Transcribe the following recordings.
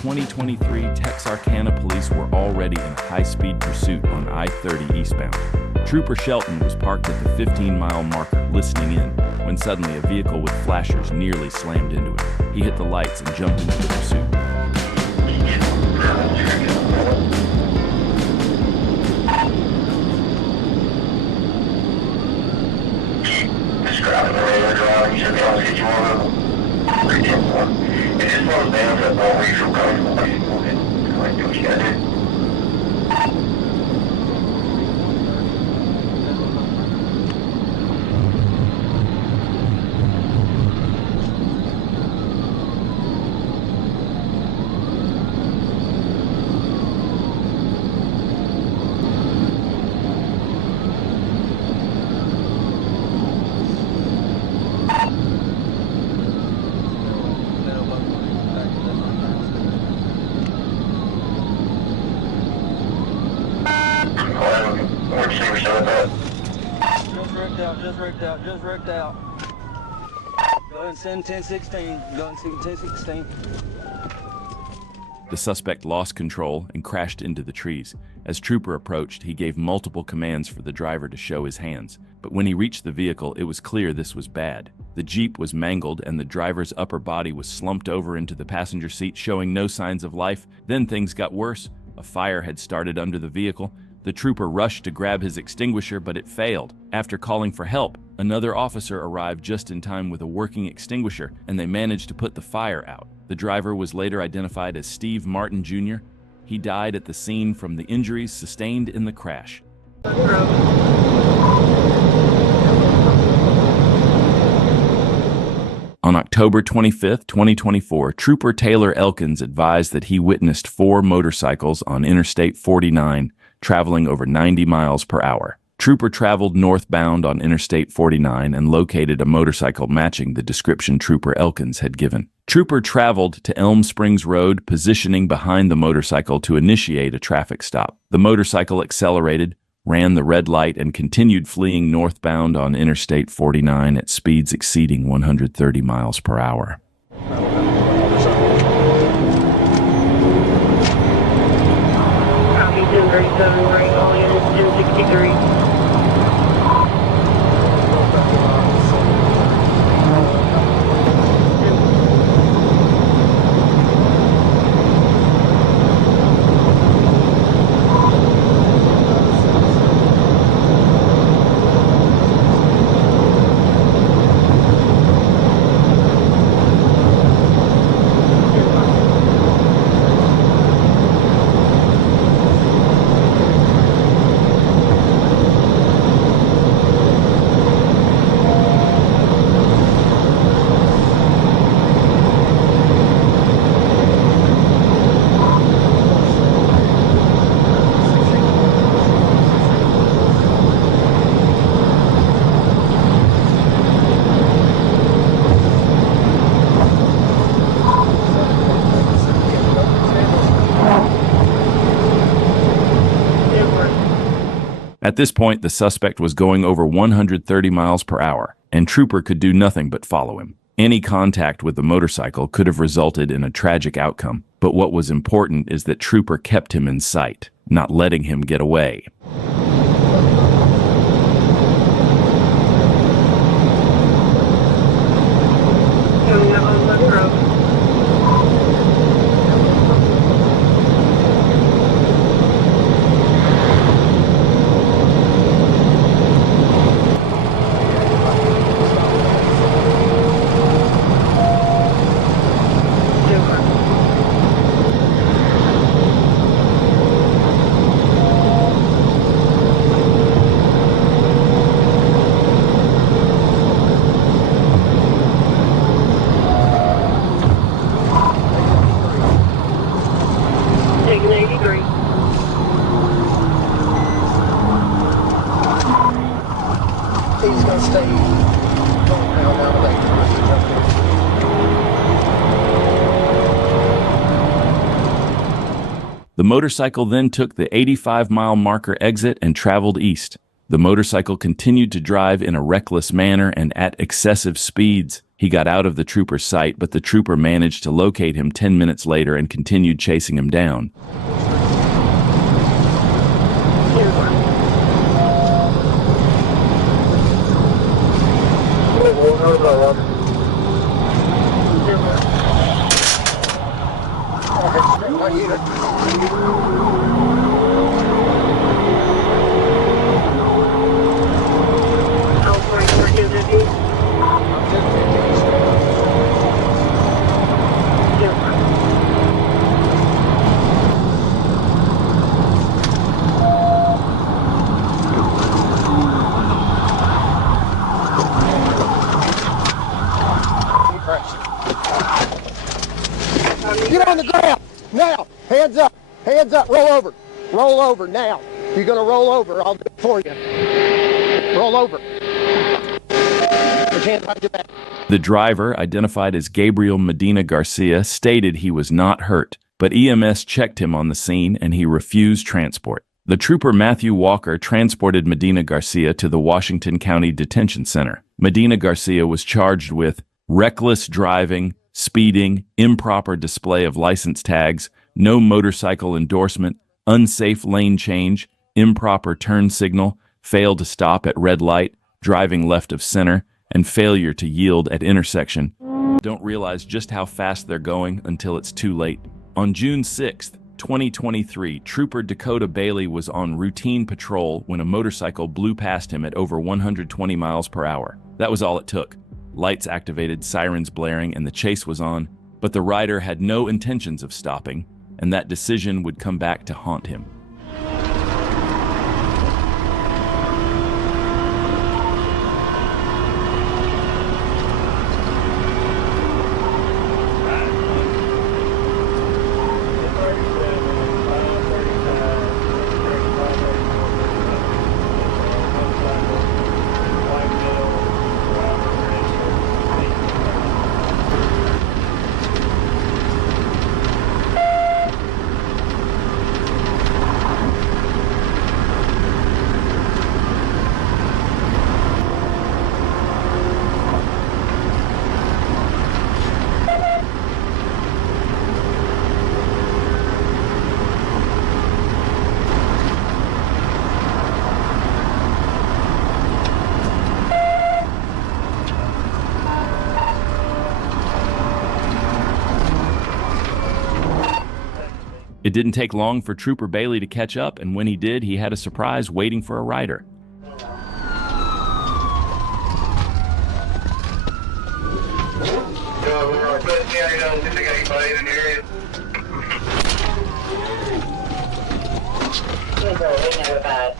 2023 Texarkana police were already in high-speed pursuit on I-30 eastbound. Trooper Shelton was parked at the 15-mile marker listening in when suddenly a vehicle with flashers nearly slammed into him. He hit the lights and jumped into the pursuit. Describing the radar drive, you should be able to get you on the 310-1. It just slows down to a point where you feel comfortable, but you can move it. Go ahead and do what you gotta do. Just wrecked out. Go ahead and send 1016. Go ahead and send 1016. The suspect lost control and crashed into the trees. As Trooper approached, he gave multiple commands for the driver to show his hands. But when he reached the vehicle, it was clear this was bad. The Jeep was mangled and the driver's upper body was slumped over into the passenger seat, showing no signs of life. Then things got worse. A fire had started under the vehicle. The trooper rushed to grab his extinguisher, but it failed. After calling for help, another officer arrived just in time with a working extinguisher, and they managed to put the fire out. The driver was later identified as Steve Martin Jr. He died at the scene from the injuries sustained in the crash. On October 25, 2024, Trooper Taylor Elkins advised that he witnessed 4 motorcycles on Interstate 49 traveling over 90 miles per hour. Trooper traveled northbound on Interstate 49 and located a motorcycle matching the description Trooper Elkins had given. Trooper traveled to Elm Springs Road, positioning behind the motorcycle to initiate a traffic stop. The motorcycle accelerated, ran the red light, and continued fleeing northbound on Interstate 49 at speeds exceeding 130 miles per hour. Copy 1037, bring all units 1063. At this point, the suspect was going over 130 miles per hour, and Trooper could do nothing but follow him. Any contact with the motorcycle could have resulted in a tragic outcome, but what was important is that Trooper kept him in sight, not letting him get away. Coming up on Left Road. Taking 83. He's going to stay going down the lake. The motorcycle then took the 85-mile marker exit and traveled east. The motorcycle continued to drive in a reckless manner and at excessive speeds. He got out of the trooper's sight, but the trooper managed to locate him 10 minutes later and continued chasing him down. Get on the ground! Now! Hands up! Hands up! Roll over! Roll over now! If you're gonna roll over, I'll do it for you. Roll over. Put your hands behind your back. The driver, identified as Gabriel Medina Garcia, stated he was not hurt, but EMS checked him on the scene and he refused transport. The trooper Matthew Walker transported Medina Garcia to the Washington County Detention Center. Medina Garcia was charged with reckless driving, speeding, improper display of license tags, no motorcycle endorsement, unsafe lane change, improper turn signal, failed to stop at red light, driving left of center, and failure to yield at intersection. Don't realize just how fast they're going until it's too late. On June 6th, 2023, Trooper Dakota Bailey was on routine patrol when a motorcycle blew past him at over 120 miles per hour. That was all it took. Lights activated, sirens blaring, and the chase was on, but the rider had no intentions of stopping, and that decision would come back to haunt him. It didn't take long for Trooper Bailey to catch up, and when he did, he had a surprise waiting for a rider.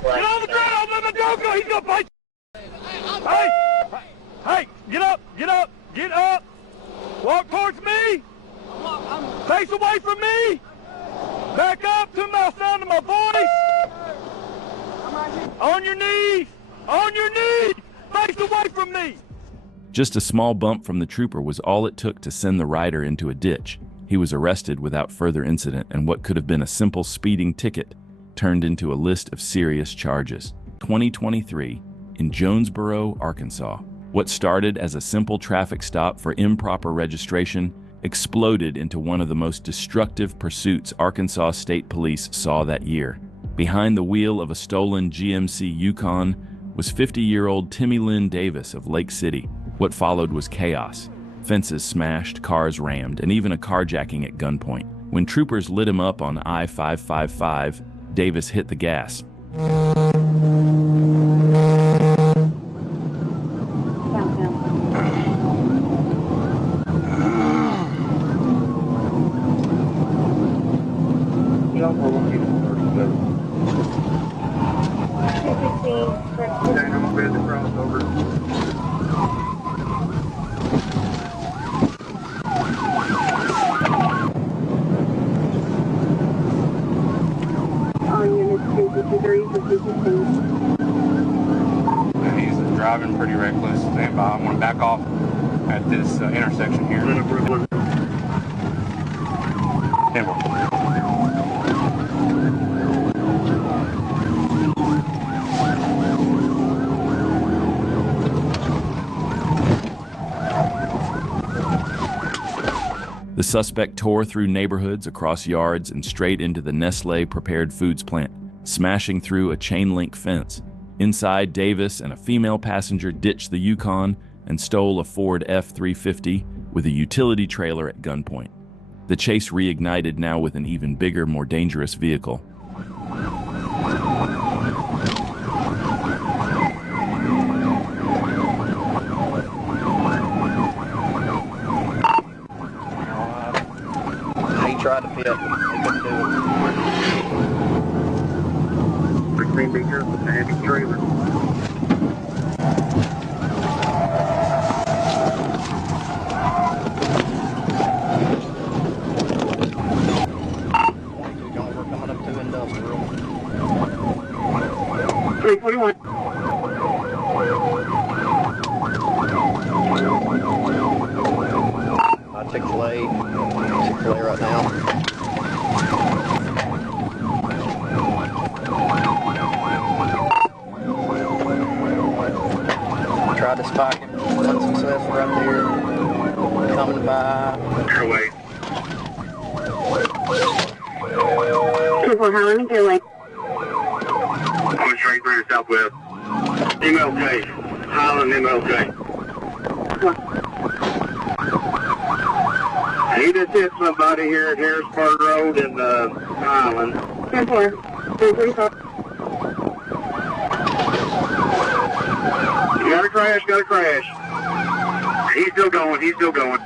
Get on the ground! Let the dog go! He's gonna bite you! Hey! Hey! Get up! Get up! Get up! Walk towards me! Face away from me! Back up to my sound of my voice! On your knees! On your knees! Face away from me! Just a small bump from the trooper was all it took to send the rider into a ditch. He was arrested without further incident, and what could have been a simple speeding ticket turned into a list of serious charges. 2023, in Jonesboro, Arkansas. What started as a simple traffic stop for improper registration exploded into one of the most destructive pursuits Arkansas State Police saw that year. Behind the wheel of a stolen GMC Yukon was 50-year-old Timmy Lynn Davis of Lake City. What followed was chaos. Fences smashed, cars rammed, and even a carjacking at gunpoint. When troopers lit him up on I-555, Davis hit the gas. He's driving pretty reckless. I'm going to back off at this intersection here. The suspect tore through neighborhoods, across yards, and straight into the Nestle prepared foods plant, smashing through a chain-link fence. Inside, Davis and a female passenger ditched the Yukon and stole a Ford F-350 with a utility trailer at gunpoint. The chase reignited, now with an even bigger, more dangerous vehicle. He tried to fit. He couldn't do it. 16 meters with a heavy trailer. Coming up to industrial. 341. Chick-fil-A right now. Tried to spike him, unsuccessful right there. Coming by. Your way. 24 Highland, your way. Going straight through the southwest. MLK. Highland MLK. He just hit somebody here at Harrisburg Road in Highland. 10-4. 345. Got a crash, got a crash. He's still going, he's still going.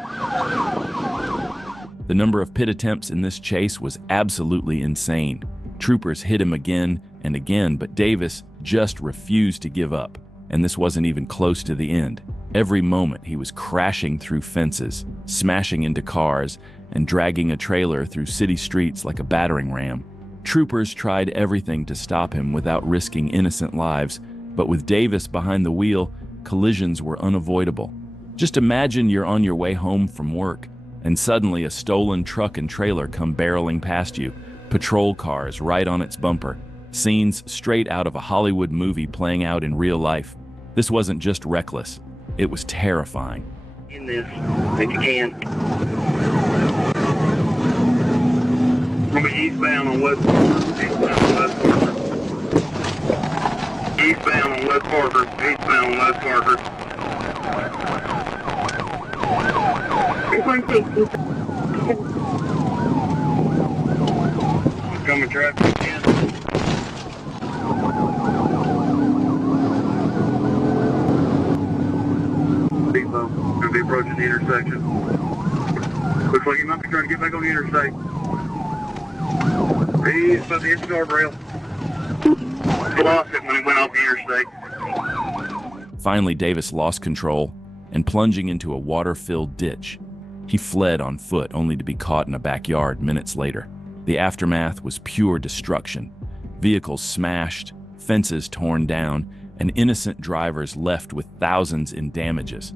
The number of pit attempts in this chase was absolutely insane. Troopers hit him again and again, but Davis just refused to give up. And this wasn't even close to the end. Every moment he was crashing through fences, smashing into cars, and dragging a trailer through city streets like a battering ram. Troopers tried everything to stop him without risking innocent lives, but with Davis behind the wheel, collisions were unavoidable. Just imagine you're on your way home from work, and suddenly a stolen truck and trailer come barreling past you, patrol cars right on its bumper, scenes straight out of a Hollywood movie playing out in real life. This wasn't just reckless, it was terrifying. In this, if you can. We'll be eastbound on West Parker. Eastbound on West Parker. Eastbound on West Parker. 316. Coming traffic again. Depot. Gonna be approaching the intersection. Looks like he might be trying to get back on the interstate. He's about to hit the guardrail. Lost it when he went off the interstate. Finally, Davis lost control and plunging into a water-filled ditch. He fled on foot, only to be caught in a backyard minutes later. The aftermath was pure destruction. Vehicles smashed, fences torn down, and innocent drivers left with thousands in damages.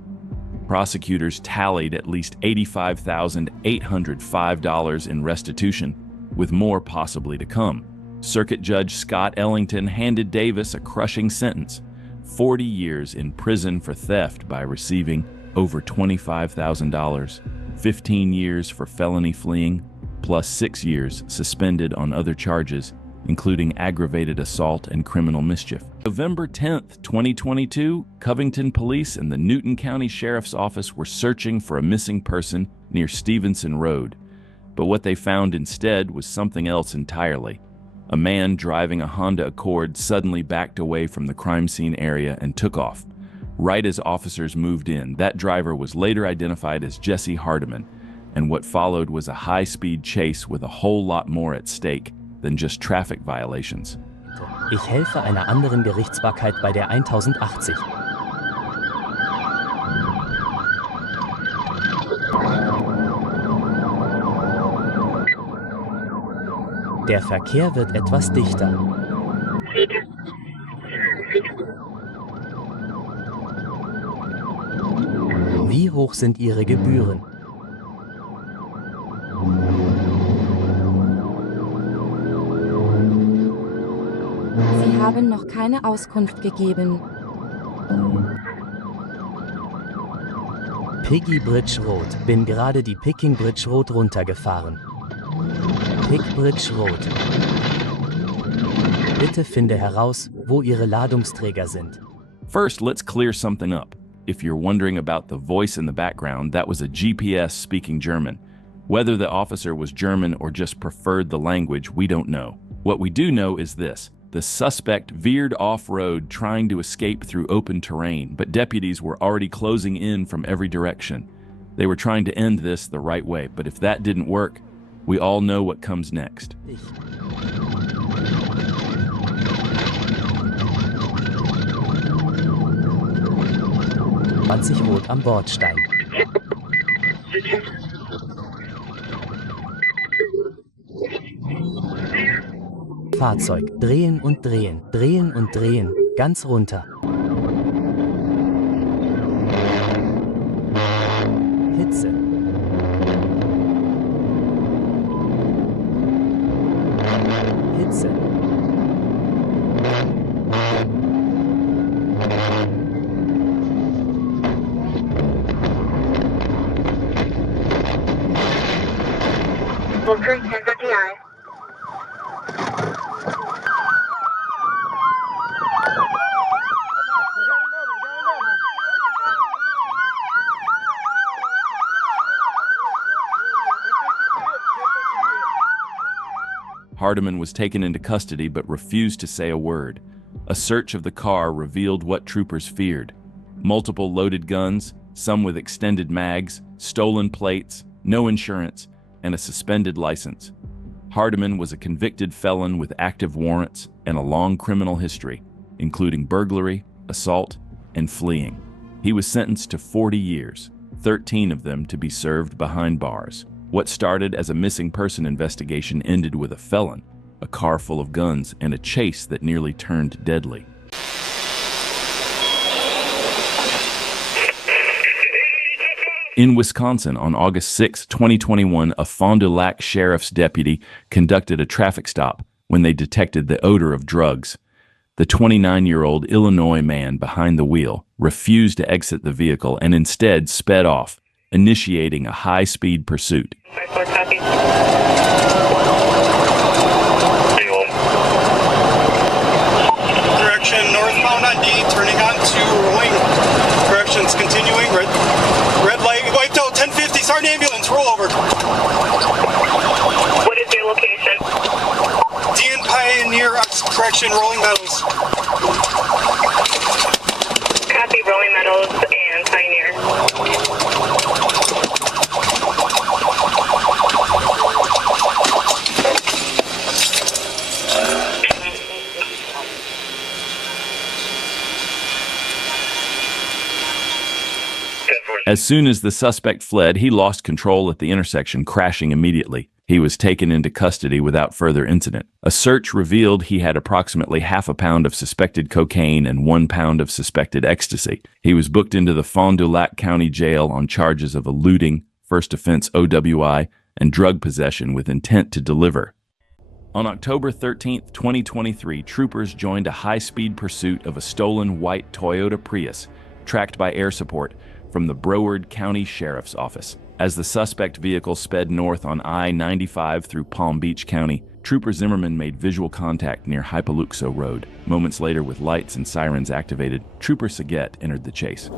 Prosecutors tallied at least $85,805 in restitution, with more possibly to come. Circuit Judge Scott Ellington handed Davis a crushing sentence, 40 years in prison for theft by receiving over $25,000, 15 years for felony fleeing, plus 6 years suspended on other charges, including aggravated assault and criminal mischief. November 10th, 2022, Covington Police and the Newton County Sheriff's Office were searching for a missing person near Stevenson Road. But what they found instead was something else entirely. A man driving a Honda Accord suddenly backed away from the crime scene area and took off. Right as officers moved in, that driver was later identified as Jesse Hardiman, and what followed was a high-speed chase with a whole lot more at stake than just traffic violations. Ich helfe einer anderen Gerichtsbarkeit bei der 1080. Der Verkehr wird etwas dichter. Wie hoch sind Ihre Gebühren? Sie haben noch keine Auskunft gegeben. Piggy Bridge Road. Bin gerade die Picking Bridge Road runtergefahren. Pick Bridge Road. Bitte finde heraus, wo Ihre Ladungsträger sind. First, let's clear something up. If you're wondering about the voice in the background, that was a GPS speaking German. Whether the officer was German or just preferred the language, we don't know. What we do know is this. The suspect veered off-road trying to escape through open terrain, but deputies were already closing in from every direction. They were trying to end this the right way, but if that didn't work, we all know what comes next. 20 Rot am Bordstein. Fahrzeug. Drehen und drehen. Drehen und drehen. Ganz runter. Hitze. Hitze. Hardiman was taken into custody but refused to say a word. A search of the car revealed what troopers feared. Multiple loaded guns, some with extended mags, stolen plates, no insurance, and a suspended license. Hardiman was a convicted felon with active warrants and a long criminal history, including burglary, assault, and fleeing. He was sentenced to 40 years, 13 of them to be served behind bars. What started as a missing person investigation ended with a felon, a car full of guns, and a chase that nearly turned deadly. In Wisconsin, on August 6, 2021, a Fond du Lac sheriff's deputy conducted a traffic stop when they detected the odor of drugs. The 29-year-old Illinois man behind the wheel refused to exit the vehicle and instead sped off, initiating a high-speed pursuit. Direction northbound on D, turning on to Rolling. Directions continuing. Red light, wiped out 1050, Sergeant Ambulance, roll over. What is your location? D and Pioneer, correction, Rolling Meadows. Copy, Rolling Meadows and Pioneer. As soon as the suspect fled, he lost control at the intersection, crashing immediately. He was taken into custody without further incident. A search revealed he had approximately half a pound of suspected cocaine and 1 pound of suspected ecstasy. He was booked into the Fond du Lac County Jail on charges of eluding, first offense OWI, and drug possession with intent to deliver. On October 13, 2023, troopers joined a high-speed pursuit of a stolen white Toyota Prius, tracked by air support, from the Broward County Sheriff's Office. As the suspect vehicle sped north on I-95 through Palm Beach County, Trooper Zimmerman made visual contact near Hypaluxo Road. Moments later, with lights and sirens activated, Trooper Saget entered the chase.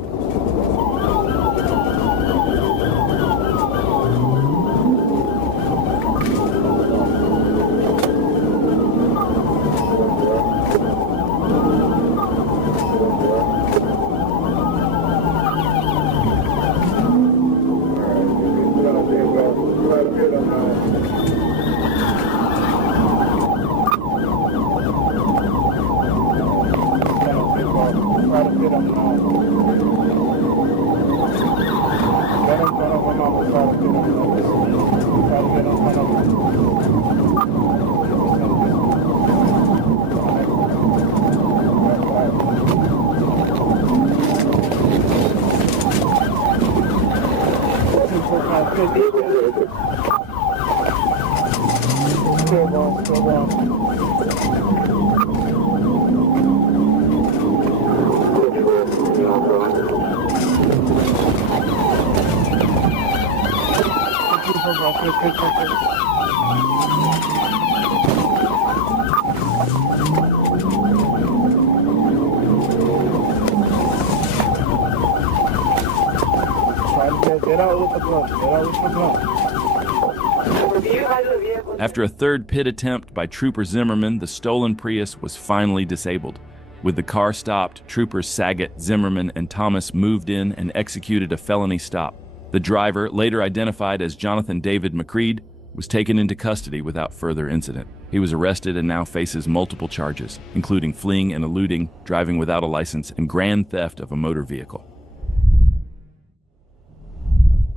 After a third pit attempt by Trooper Zimmerman, the stolen Prius was finally disabled. With the car stopped, Troopers Saget, Zimmerman, and Thomas moved in and executed a felony stop. The driver, later identified as Jonathan David McCreed, was taken into custody without further incident. He was arrested and now faces multiple charges, including fleeing and eluding, driving without a license, and grand theft of a motor vehicle.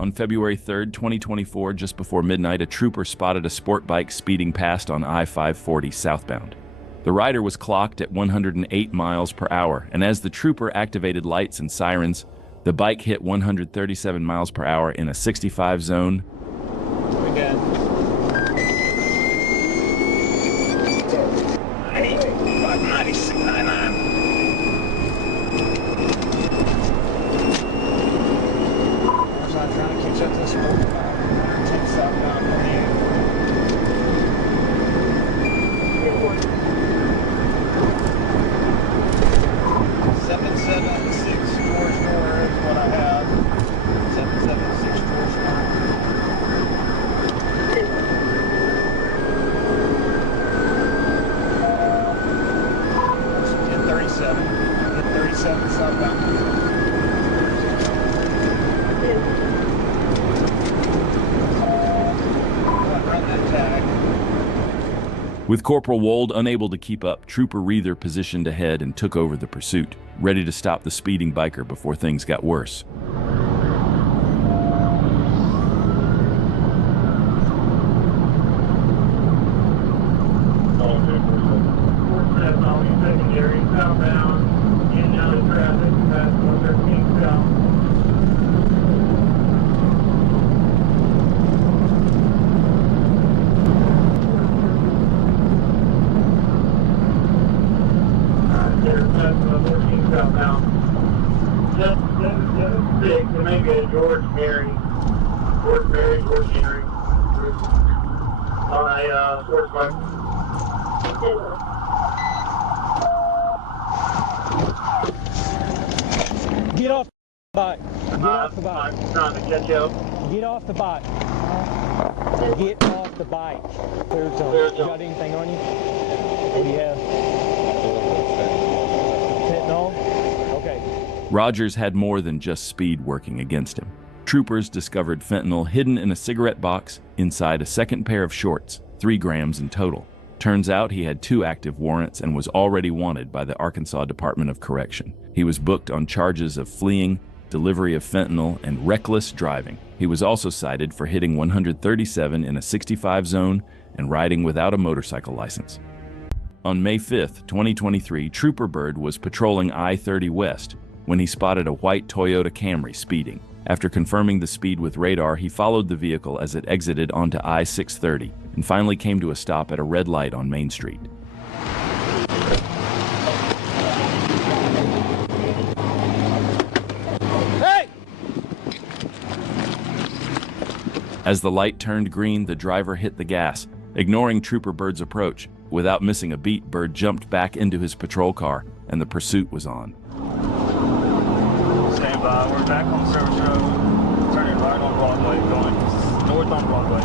On February 3, 2024, just before midnight, a trooper spotted a sport bike speeding past on I-540 southbound. The rider was clocked at 108 miles per hour, and as the trooper activated lights and sirens, the bike hit 137 miles per hour in a 65 zone. Again. 9699. I'm trying to catch up to this 10 southbound 776 towards north is what I have. 776 towards north. 1037 southbound. Run that tag. With Corporal Wold unable to keep up, Trooper Reether positioned ahead and took over the pursuit, ready to stop the speeding biker before things got worse. George Henry. On a sports bike. Get off the bike. Get off the bike. I'm trying to catch up. Get off the bike. Get off the bike. Clear zone. You got anything on you? What do you have? Fentanyl? Okay. Rogers had more than just speed working against him. Troopers discovered fentanyl hidden in a cigarette box inside a second pair of shorts, 3 grams in total. Turns out he had 2 active warrants and was already wanted by the Arkansas Department of Correction. He was booked on charges of fleeing, delivery of fentanyl, and reckless driving. He was also cited for hitting 137 in a 65 zone and riding without a motorcycle license. On May 5, 2023, Trooper Bird was patrolling I-30 West when he spotted a white Toyota Camry speeding. After confirming the speed with radar, he followed the vehicle as it exited onto I-630 and finally came to a stop at a red light on Main Street. Hey! As the light turned green, the driver hit the gas, ignoring Trooper Bird's approach. Without missing a beat, Bird jumped back into his patrol car, and the pursuit was on. Stand by. We're back on Service Road. Turning right on Broadway, going north on Broadway.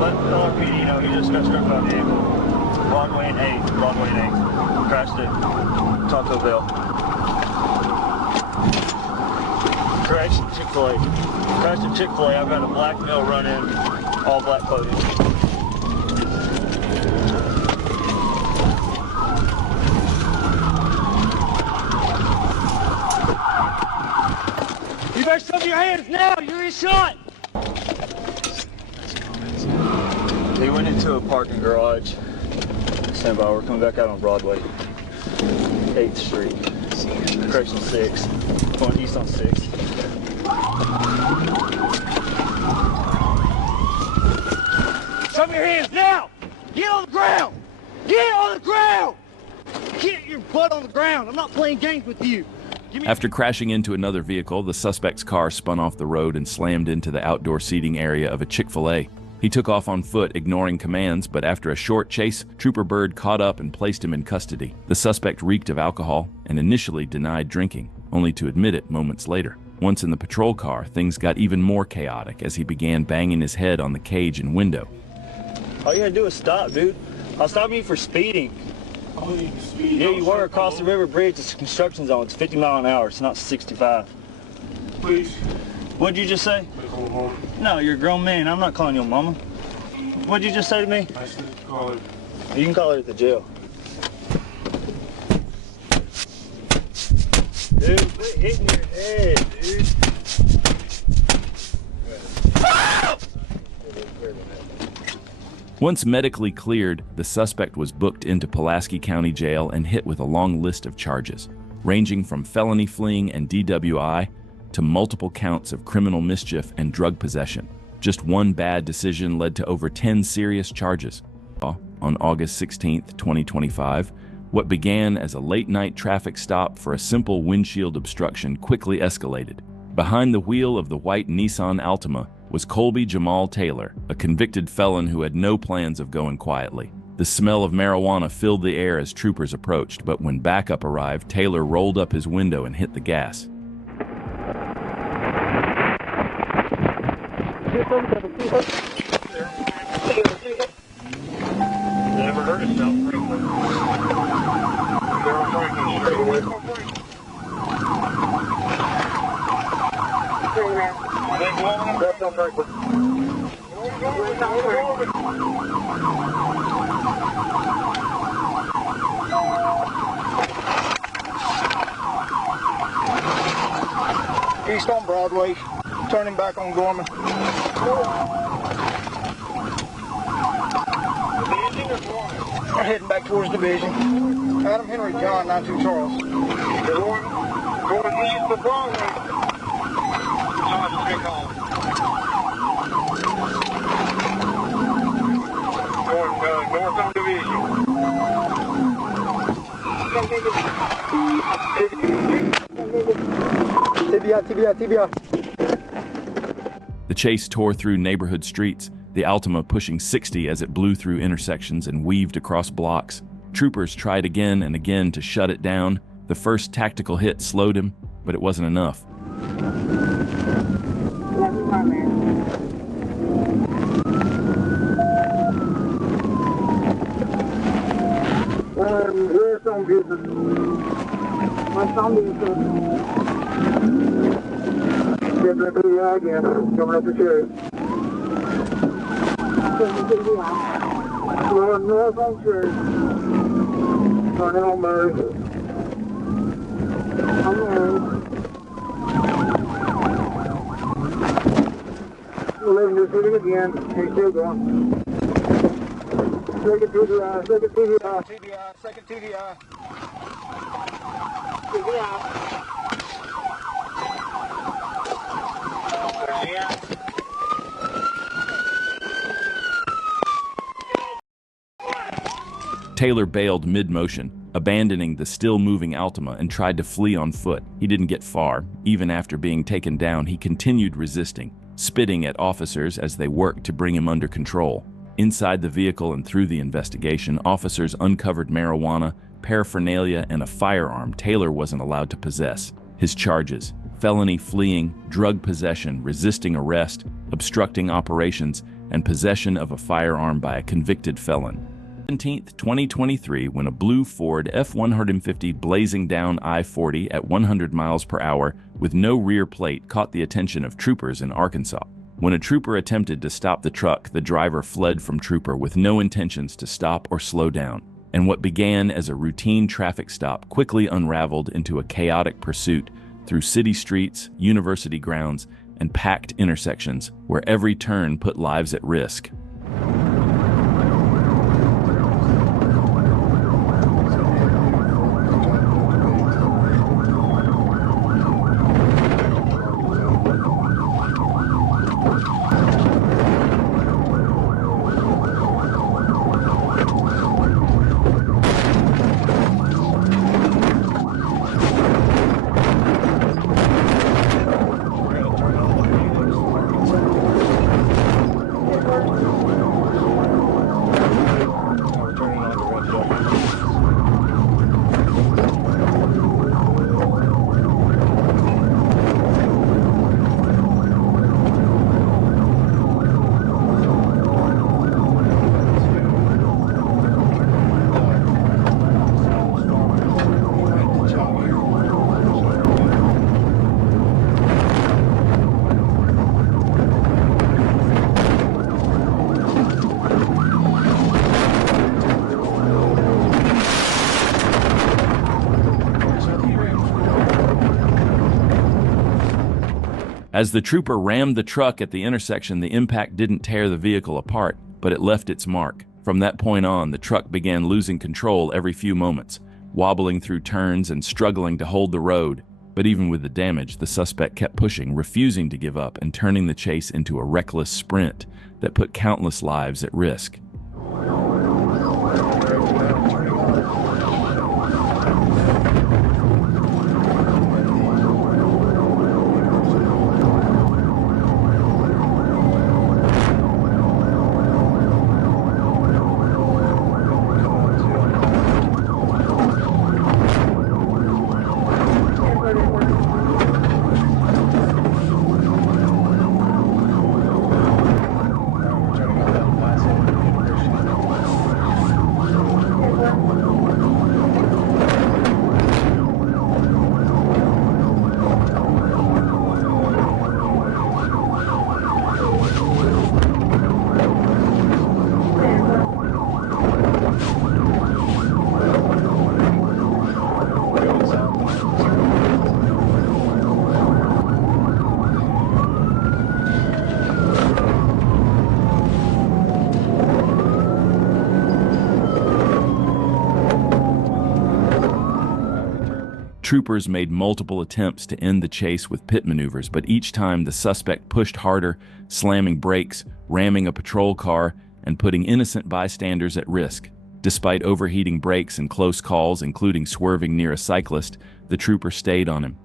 Let LRPD know he just got struck by a vehicle. Broadway and 8. Broadway and 8. Crashed at Taco Bell. Crashed at Chick-fil-A. Crashed at Chick-fil-A. I've got a black male run in, all black clothing. You better show your hands now. You're in shot. He went into a parking garage. Stand by. We're coming back out on Broadway. 8th Street. Correction 6. Going east on 6. Show me your hands now. Get on the ground. Get on the ground. Get your butt on the ground. I'm not playing games with you. After crashing into another vehicle, the suspect's car spun off the road and slammed into the outdoor seating area of a Chick-fil-A. He took off on foot, ignoring commands, but after a short chase, Trooper Bird caught up and placed him in custody. The suspect reeked of alcohol and initially denied drinking, only to admit it moments later. Once in the patrol car, things got even more chaotic as he began banging his head on the cage and window. All you gotta do is stop, dude. I'll stop you for speeding. Yeah, you were across the river bridge. It's a construction zone. It's 50 miles an hour. It's not 65. Please. What'd you just say? No, you're a grown man. I'm not calling you a mama. What'd you just say to me? I said call it. You can call it at the jail. Dude, quit hitting your head, dude. Once medically cleared, the suspect was booked into Pulaski County Jail and hit with a long list of charges, ranging from felony fleeing and DWI to multiple counts of criminal mischief and drug possession. Just one bad decision led to over 10 serious charges. On August 16, 2025, what began as a late-night traffic stop for a simple windshield obstruction quickly escalated. Behind the wheel of the white Nissan Altima was Colby Jamal Taylor, a convicted felon who had no plans of going quietly. The smell of marijuana filled the air as troopers approached, but when backup arrived, Taylor rolled up his window and hit the gas. Never heard of South Franklin. South Franklin straight away. That's South Franklin. East on Broadway, turning back on Gorman. We're heading back towards Division. Adam Henry John, 92 Charles. Going east of Broadway. Going north on Division. TBI. The chase tore through neighborhood streets, the Altima pushing 60 as it blew through intersections and weaved across blocks. Troopers tried again and again to shut it down. The first tactical hit slowed him, but it wasn't enough. Coming up the sheriff. Going north on Sheriff. Turning on Murray. I'm Murray. 11 just hitting again. He's still going. Second TDI. Second TDI. Taylor bailed mid-motion, abandoning the still-moving Altima and tried to flee on foot. He didn't get far. Even after being taken down, he continued resisting, spitting at officers as they worked to bring him under control. Inside the vehicle and through the investigation, officers uncovered marijuana, paraphernalia, and a firearm Taylor wasn't allowed to possess. His charges: felony fleeing, drug possession, resisting arrest, obstructing operations, and possession of a firearm by a convicted felon. 17th, 2023, when a blue Ford F-150 blazing down I-40 at 100 miles per hour with no rear plate caught the attention of troopers in Arkansas. When a trooper attempted to stop the truck, the driver fled from trooper with no intentions to stop or slow down. And what began as a routine traffic stop quickly unraveled into a chaotic pursuit through city streets, university grounds, and packed intersections where every turn put lives at risk. As the trooper rammed the truck at the intersection, the impact didn't tear the vehicle apart, but it left its mark. From that point on, the truck began losing control every few moments, wobbling through turns and struggling to hold the road. But even with the damage, the suspect kept pushing, refusing to give up and turning the chase into a reckless sprint that put countless lives at risk. Troopers made multiple attempts to end the chase with pit maneuvers, but each time the suspect pushed harder, slamming brakes, ramming a patrol car, and putting innocent bystanders at risk. Despite overheating brakes and close calls, including swerving near a cyclist, the trooper stayed on him.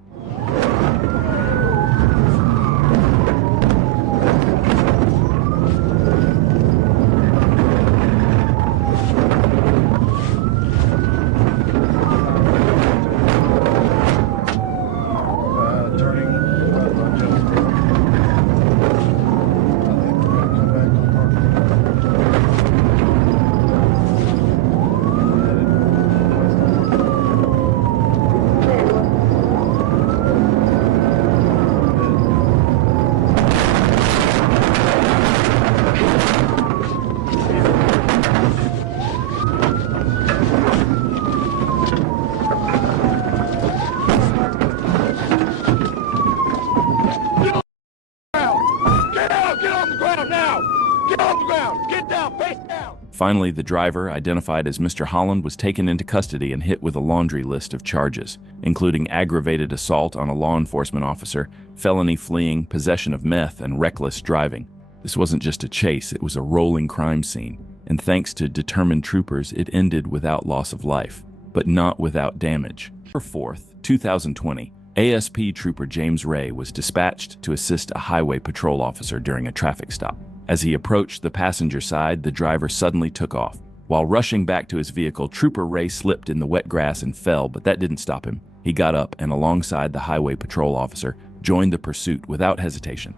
Finally, the driver, identified as Mr. Holland, was taken into custody and hit with a laundry list of charges, including aggravated assault on a law enforcement officer, felony fleeing, possession of meth, and reckless driving. This wasn't just a chase, it was a rolling crime scene, and thanks to determined troopers, it ended without loss of life, but not without damage. November 4th, 2020, ASP Trooper James Ray was dispatched to assist a highway patrol officer during a traffic stop. As he approached the passenger side, the driver suddenly took off. While rushing back to his vehicle, Trooper Ray slipped in the wet grass and fell, but that didn't stop him. He got up and, alongside the highway patrol officer, joined the pursuit without hesitation.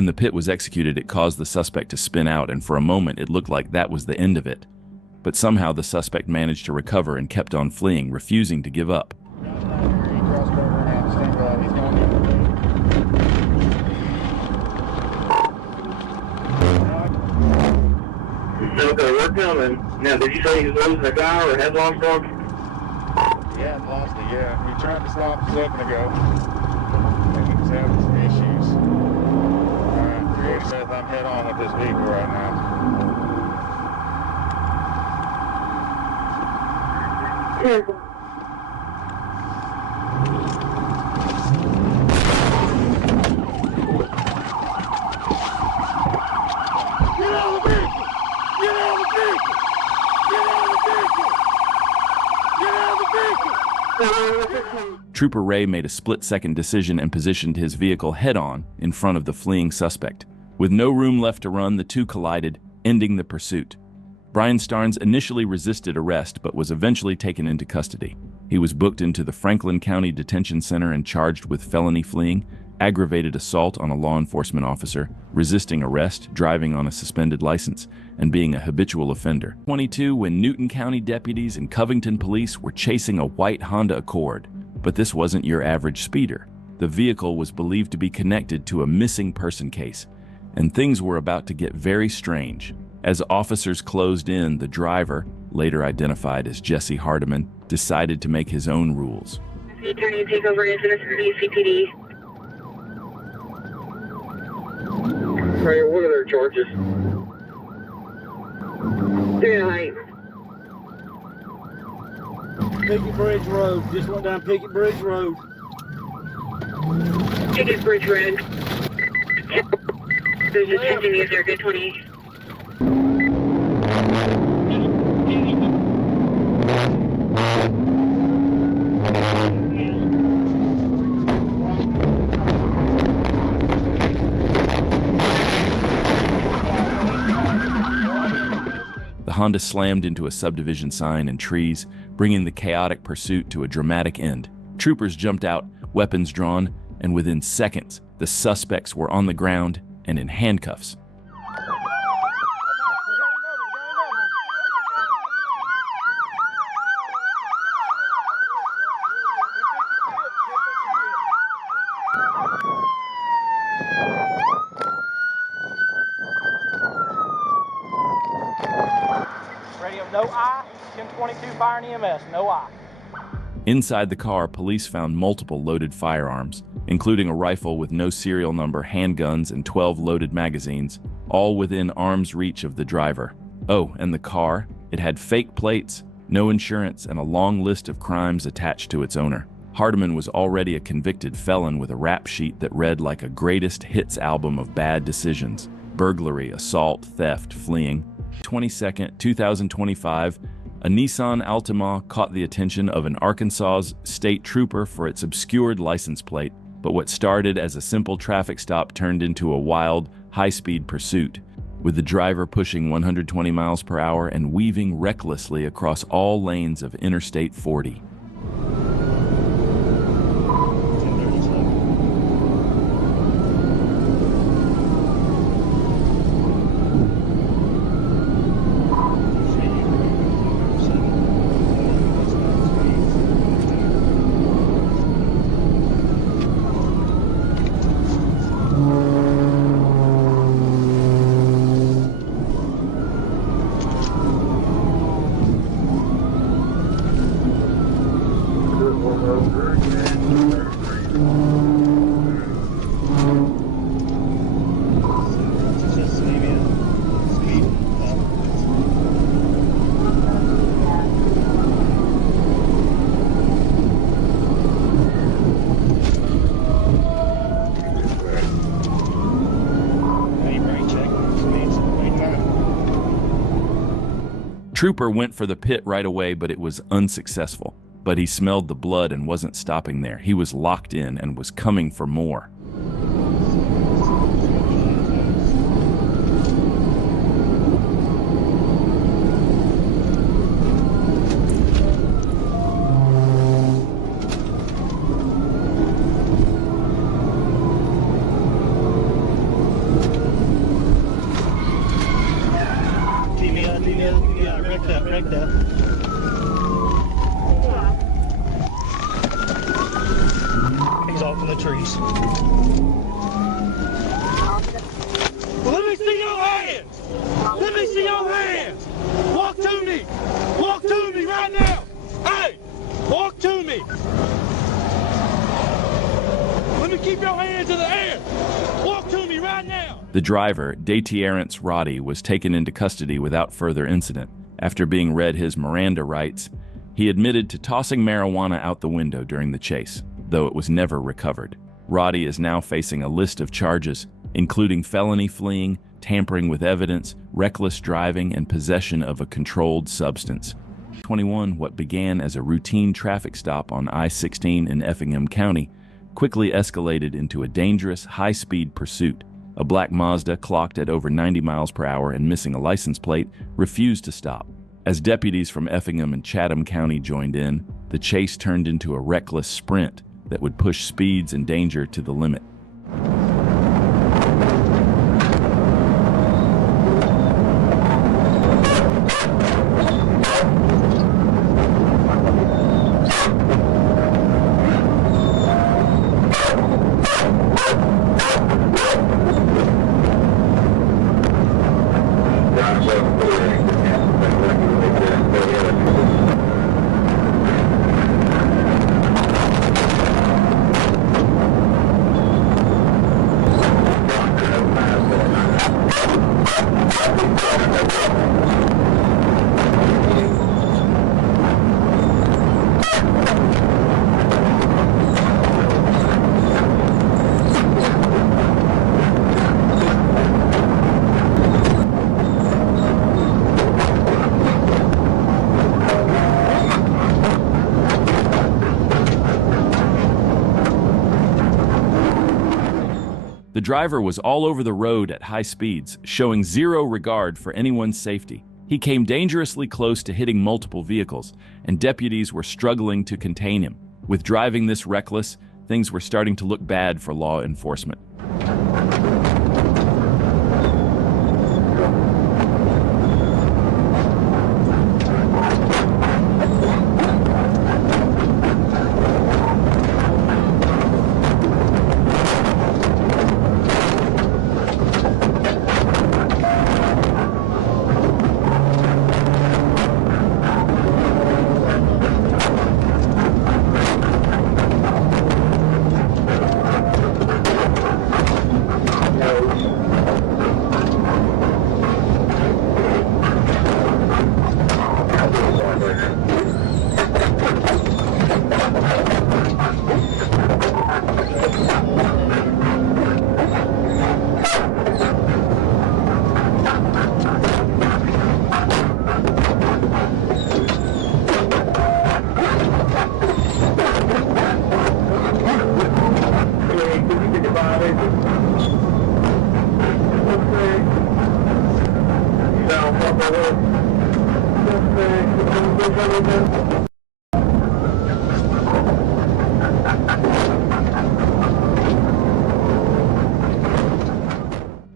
When the pit was executed, it caused the suspect to spin out, and for a moment it looked like that was the end of it. But somehow the suspect managed to recover and kept on fleeing, refusing to give up. Okay, we're coming. Now, did you say he was losing a guy or had lost dog? Yeah, lost it, yeah. We tried to stop a second ago. And he was having some issues. I'm head on with this vehicle right now. Trooper Ray made a split-second decision and positioned his vehicle head-on in front of the fleeing suspect. With no room left to run, the two collided, ending the pursuit. Brian Starnes initially resisted arrest but was eventually taken into custody. He was booked into the Franklin County Detention Center and charged with felony fleeing, aggravated assault on a law enforcement officer, resisting arrest, driving on a suspended license, and being a habitual offender. 22 when Newton County deputies and Covington police were chasing a white Honda Accord. But this wasn't your average speeder. The vehicle was believed to be connected to a missing person case, and things were about to get very strange. As officers closed in, the driver, later identified as Jesse Hardiman, decided to make his own rules. Attorney, take over incident CPD. Right, what are their charges? 3 height. Picket Bridge Road. Just went down Picket Bridge Road. Picket Bridge Road. There's a changing user, good 20. The Honda slammed into a subdivision sign and trees, bringing the chaotic pursuit to a dramatic end. Troopers jumped out, weapons drawn, and within seconds, the suspects were on the ground and in handcuffs. Radio, no I. 1022 Fire and EMS, no I. Inside the car, police found multiple loaded firearms, including a rifle with no serial number, handguns, and 12 loaded magazines, all within arm's reach of the driver. Oh, and the car? It had fake plates, no insurance, and a long list of crimes attached to its owner. Hardiman was already a convicted felon with a rap sheet that read like a greatest hits album of bad decisions: burglary, assault, theft, fleeing. 22nd, 2025, a Nissan Altima caught the attention of an Arkansas state trooper for its obscured license plate, but what started as a simple traffic stop turned into a wild, high-speed pursuit, with the driver pushing 120 miles per hour and weaving recklessly across all lanes of Interstate 40. Trooper went for the pit right away, but it was unsuccessful. But he smelled the blood and wasn't stopping there. He was locked in and was coming for more. Wreck that. He's off in the trees. Let me see your hands! Let me see your hands! Walk to me! Walk to me right now! Hey! Walk to me! Let me keep your hands in the air! Walk to me right now! The driver, Datierance Roddy, was taken into custody without further incident. After being read his Miranda rights, He admitted to tossing marijuana out the window during the chase, though it was never recovered. Roddy is now facing a list of charges, including felony fleeing, tampering with evidence, reckless driving, and possession of a controlled substance. 21, what began as a routine traffic stop on I-16 in Effingham County quickly escalated into a dangerous, high-speed pursuit. A black Mazda clocked at over 90 miles per hour and missing a license plate refused to stop. As deputies from Effingham and Chatham County joined in, the chase turned into a reckless sprint that would push speeds and danger to the limit. The driver was all over the road at high speeds, showing zero regard for anyone's safety. He came dangerously close to hitting multiple vehicles, and deputies were struggling to contain him. With driving this reckless, things were starting to look bad for law enforcement.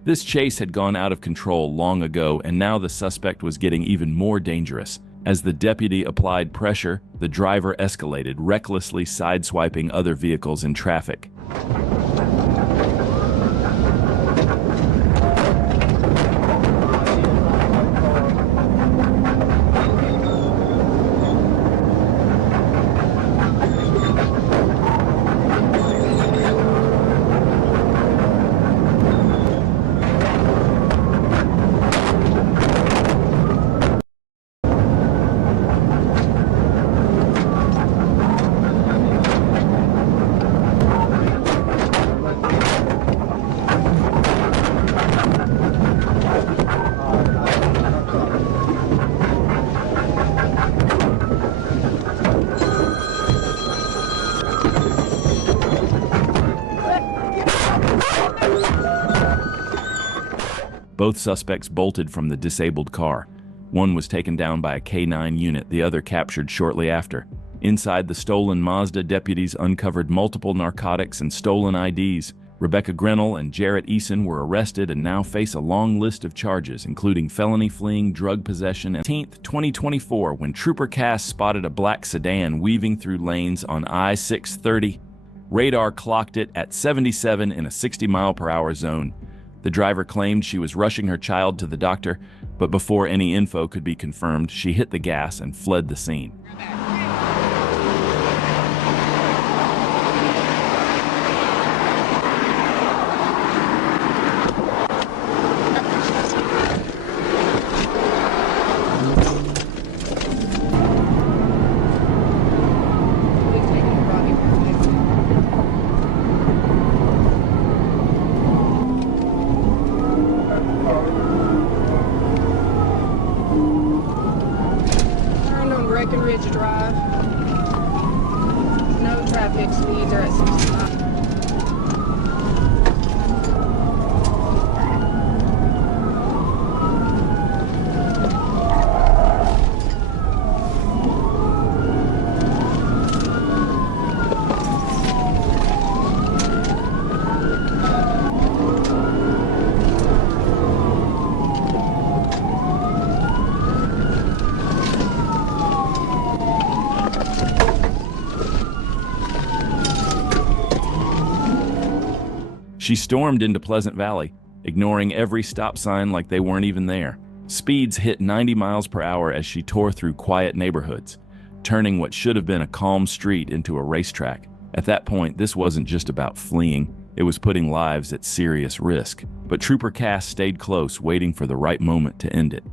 This chase had gone out of control long ago, and now the suspect was getting even more dangerous. As the deputy applied pressure, the driver escalated, recklessly sideswiping other vehicles in traffic. Both suspects bolted from the disabled car. One was taken down by a K-9 unit, the other captured shortly after. Inside the stolen Mazda, deputies uncovered multiple narcotics and stolen IDs. Rebecca Grinnell and Jarrett Eason were arrested and now face a long list of charges, including felony fleeing, drug possession, and 2024, when Trooper Cass spotted a black sedan weaving through lanes on I-630. Radar clocked it at 77 in a 60-mile-per-hour zone. The driver claimed she was rushing her child to the doctor, but before any info could be confirmed, she hit the gas and fled the scene. Breckenridge Drive. No traffic, speeds are at 65. She stormed into Pleasant Valley, ignoring every stop sign like they weren't even there. Speeds hit 90 miles per hour as she tore through quiet neighborhoods, turning what should have been a calm street into a racetrack. At that point, this wasn't just about fleeing, it was putting lives at serious risk. But Trooper Cass stayed close, waiting for the right moment to end it.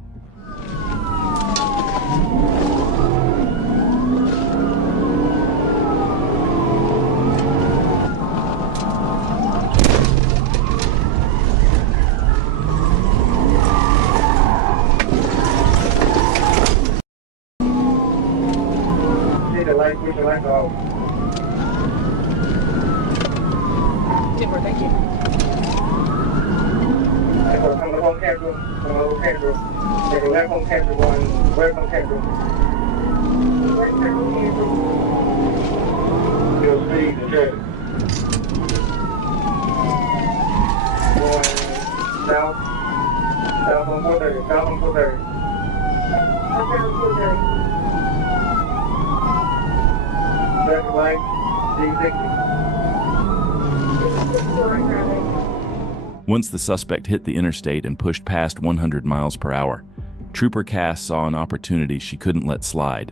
Push the lights off. Timber, thank you. Come to home capital. Come to home capital. Take a left home capital, going west home capital. West home capital. You'll see the traffic. Going south. South on 430. South on 430. South on 430. Traffic light, D60. Once the suspect hit the interstate and pushed past 100 miles per hour, Trooper Cass saw an opportunity she couldn't let slide.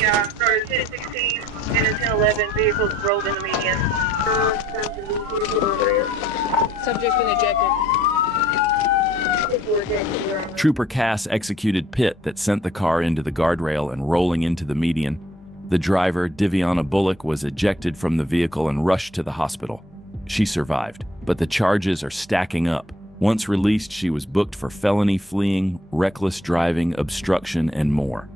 Yeah, started 10:16 and at 10:11 vehicles rolled in the median. Subject's been ejected. Trooper Cass executed pit that sent the car into the guardrail and rolling into the median. The driver, Diviana Bullock, was ejected from the vehicle and rushed to the hospital. She survived, but the charges are stacking up. Once released, she was booked for felony fleeing, reckless driving, obstruction, and more.